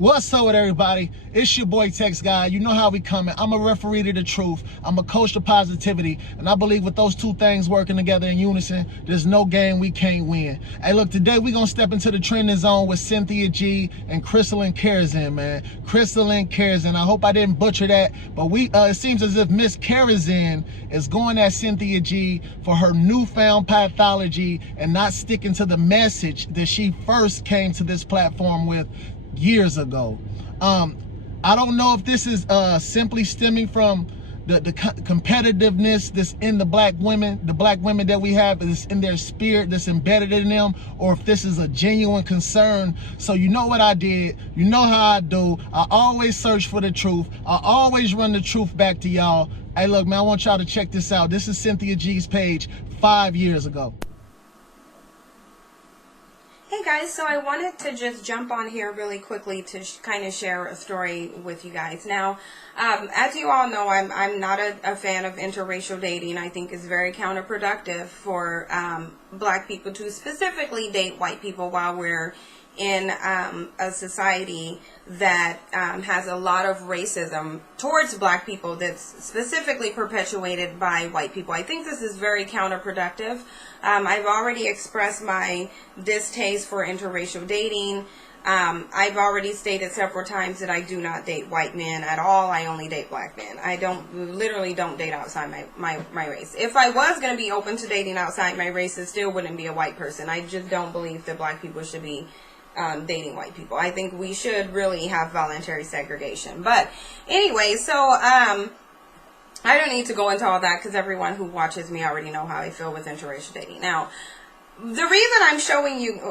What's up with everybody? It's your boy TexxGod. You know how we coming. I'm a referee to the truth. I'm a coach to positivity. And I believe with those two things working together in unison, there's no game we can't win. Hey, look, today we're going to step into the trending zone with Cynthia G and Christelyn Karazin, man. Christelyn Karazin. I hope I didn't butcher that. But it seems as if Miss Karazin is going at Cynthia G for her newfound pathology and not sticking to the message that she first came to this platform with years ago. I don't know if this is simply stemming from the competitiveness that's in the black women that we have, is in their spirit, that's embedded in them, or if this is a genuine concern. So you know what I did, you know how I do. I always search for the truth. I always run the truth back to y'all. Hey, look, man, I want y'all to check this out. This is Cynthia G's page 5 years ago. Hey guys, so I wanted to just jump on here really quickly to kind of share a story with you guys. Now, as you all know, I'm not a fan of interracial dating. I think it's very counterproductive for black people to specifically date white people while we're in a society that has a lot of racism towards black people that's specifically perpetuated by white people. I think this is very counterproductive. I've already expressed my distaste for interracial dating. I've already stated several times that I do not date white men at all. I only date black men. I literally don't date outside my race. If I was going to be open to dating outside my race, it still wouldn't be a white person. I just don't believe that black people should be dating white people. I think we should really have voluntary segregation. But anyway, so I don't need to go into all that because everyone who watches me already know how I feel with interracial dating. Now, the reason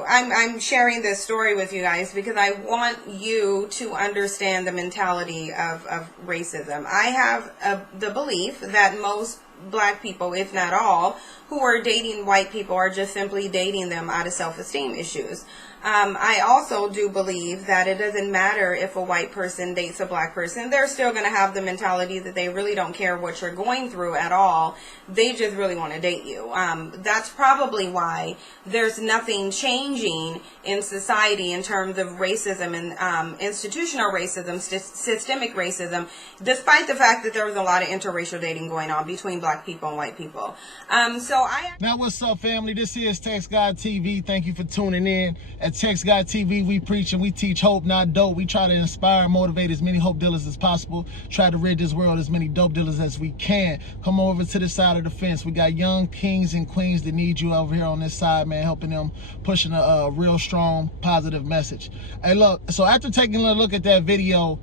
I'm sharing this story with you guys because I want you to understand the mentality of racism. I have the belief that most black people, if not all, who are dating white people are just simply dating them out of self-esteem issues. I also do believe that it doesn't matter if a white person dates a black person. They're still going to have the mentality that they really don't care what you're going through at all. They just really want to date you. That's probably why there's nothing changing in society in terms of racism and institutional racism, systemic racism, despite the fact that there was a lot of interracial dating going on between black people and white people. Now, what's up, family? This is TexxGod TV. Thank you for tuning in. At TexxGod TV, we preach and we teach hope, not dope. We try to inspire and motivate as many hope dealers as possible. Try to rid this world as many dope dealers as we can. Come over to the side of the fence. We got young kings and queens that need you over here on this side, man, helping them, pushing a real strong, positive message. Hey, look, so after taking a look at that video,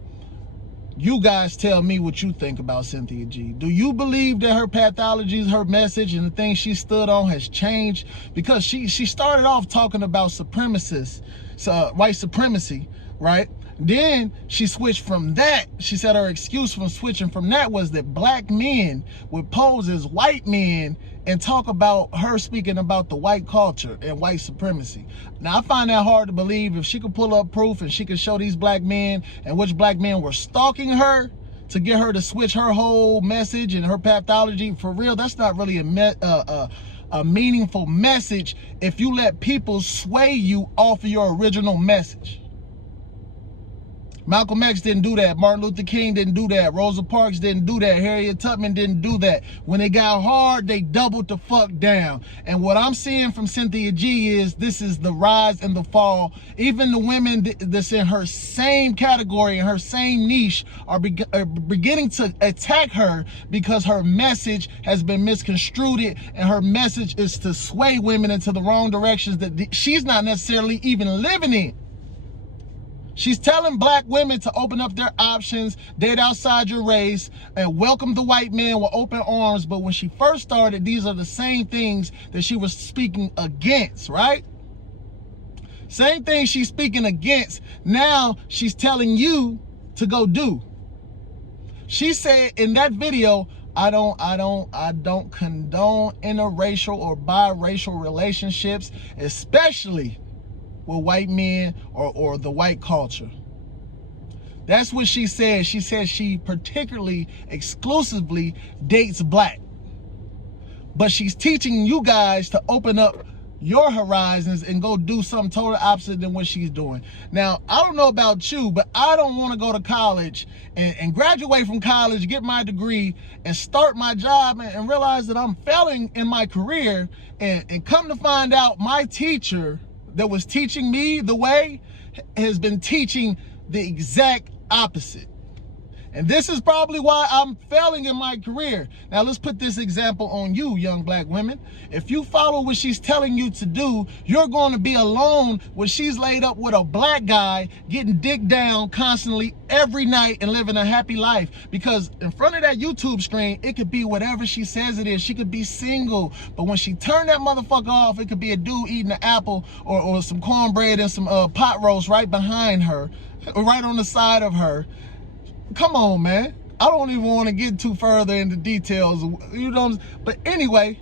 you guys tell me what you think about Cynthia G. Do you believe that her pathologies, her message, and the things she stood on has changed? Because she started off talking about supremacists, white supremacy, right? Then she switched from that. She said her excuse from switching from that was that black men would pose as white men and talk about her speaking about the white culture and white supremacy. Now, I find that hard to believe. If she could pull up proof and she could show these black men and which black men were stalking her to get her to switch her whole message and her pathology, for real, that's not really a meaningful message if you let people sway you off of your original message. Malcolm X didn't do that. Martin Luther King didn't do that. Rosa Parks didn't do that. Harriet Tubman didn't do that. When it got hard, they doubled the fuck down. And what I'm seeing from Cynthia G is this is the rise and the fall. Even the women that's in her same category and her same niche are beginning to attack her because her message has been misconstrued, and her message is to sway women into the wrong directions that she's not necessarily even living in. She's telling black women to open up their options, date outside your race, and welcome the white man with open arms. But when she first started, these are the same things that she was speaking against, right? Same thing she's speaking against. Now she's telling you to go do. She said in that video, I don't condone interracial or biracial relationships, especially with white men or the white culture. That's what she said. She said she particularly, exclusively dates black. But she's teaching you guys to open up your horizons and go do something totally opposite than what she's doing. Now, I don't know about you, but I don't want to go to college and graduate from college, get my degree, and start my job and realize that I'm failing in my career, and come to find out my teacher that was teaching me the way has been teaching the exact opposite. And this is probably why I'm failing in my career. Now, let's put this example on you, young black women. If you follow what she's telling you to do, you're going to be alone when she's laid up with a black guy, getting dick down constantly every night and living a happy life. Because in front of that YouTube screen, it could be whatever she says it is. She could be single. But when she turned that motherfucker off, it could be a dude eating an apple or some cornbread and some pot roast right behind her, or right on the side of her. Come on, man. I don't even want to get too further into details, you know what I'm saying? But anyway,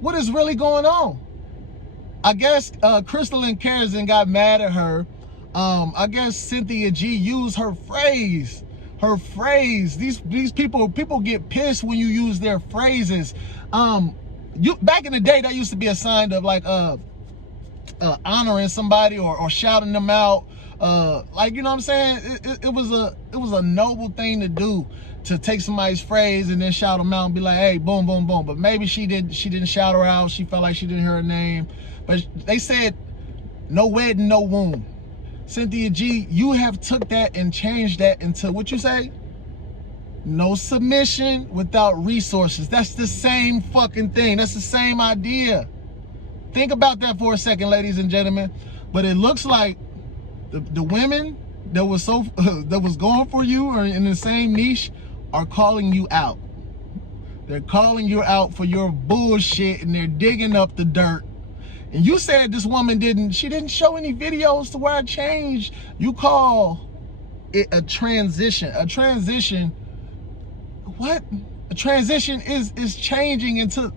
what is really going on? I guess Christelyn Karazin got mad at her. I guess Cynthia G used her phrase. These people get pissed when you use their phrases. Back in the day, that used to be a sign of like honoring somebody or shouting them out. Like, you know what I'm saying? It was a noble thing to do, to take somebody's phrase and then shout them out and be like, hey, boom, boom, boom. But maybe she didn't shout her out. She felt like she didn't hear her name. But they said, no wedding, no womb. Cynthia G, you have took that and changed that into what you say? No submission without resources. That's the same fucking thing. That's the same idea. Think about that for a second, ladies and gentlemen. But it looks like the women that was going for you or in the same niche are calling you out. They're calling you out for your bullshit, and they're digging up the dirt. And you said this woman didn't show any videos to where I changed. You call it a transition. A transition, what? A transition is changing into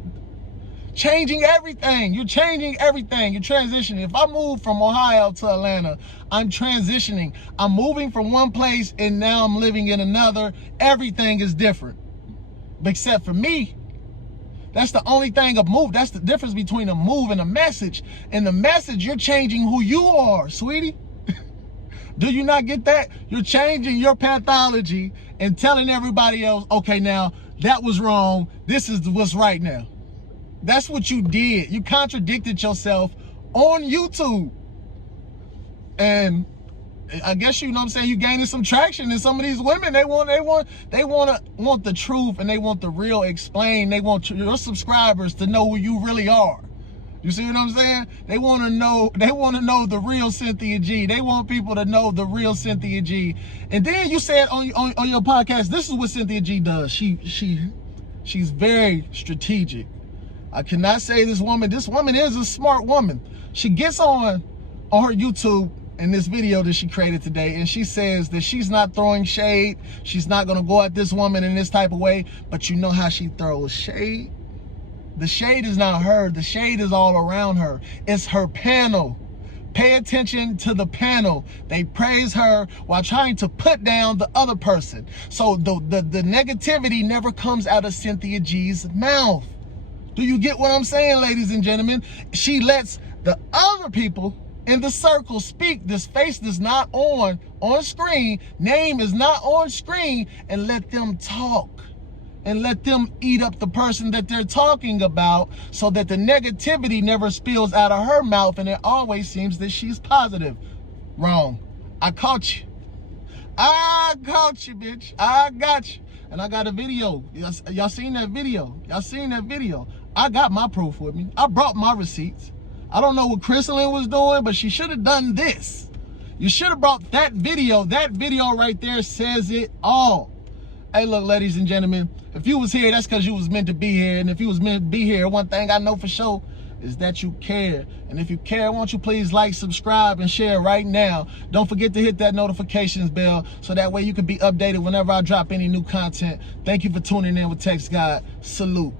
changing everything. You're changing everything. You're transitioning. If I move from Ohio to Atlanta, I'm transitioning. I'm moving from one place and now I'm living in another. Everything is different. Except for me. That's the only thing of move. That's the difference between a move and a message. In the message, you're changing who you are, sweetie. Do you not get that? You're changing your pathology and telling everybody else, okay, now that was wrong. This is what's right now. That's what you did. You contradicted yourself on YouTube. And I guess, you know what I'm saying, you gaining some traction. And some of these women, they want the truth, and they want the real explain. They want your subscribers to know who you really are. You see what I'm saying? They want to know the real Cynthia G. They want people to know the real Cynthia G. And then you said on your podcast, this is what Cynthia G does. She's very strategic. I cannot say this woman is a smart woman. She gets on her YouTube in this video that she created today, and she says that she's not throwing shade. She's not going to go at this woman in this type of way. But you know how she throws shade? The shade is not her. The shade is all around her. It's her panel. Pay attention to the panel. They praise her while trying to put down the other person. So the negativity never comes out of Cynthia G's mouth. Do you get what I'm saying, ladies and gentlemen? She lets the other people in the circle speak. This face is not on screen. Name is not on screen. And let them talk. And let them eat up the person that they're talking about, so that the negativity never spills out of her mouth, and it always seems that she's positive. Wrong. I caught you. I caught you, bitch. I got you. And I got a video. Y'all seen that video? Y'all seen that video? I got my proof with me. I brought my receipts. I don't know what Christelyn was doing, but she should have done this. You should have brought that video. That video right there says it all. Hey, look, ladies and gentlemen, if you was here, that's because you was meant to be here. And if you was meant to be here, one thing I know for sure is that you care. And if you care, won't you please like, subscribe, and share right now. Don't forget to hit that notifications bell so that way you can be updated whenever I drop any new content. Thank you for tuning in with TexxGod. Salute.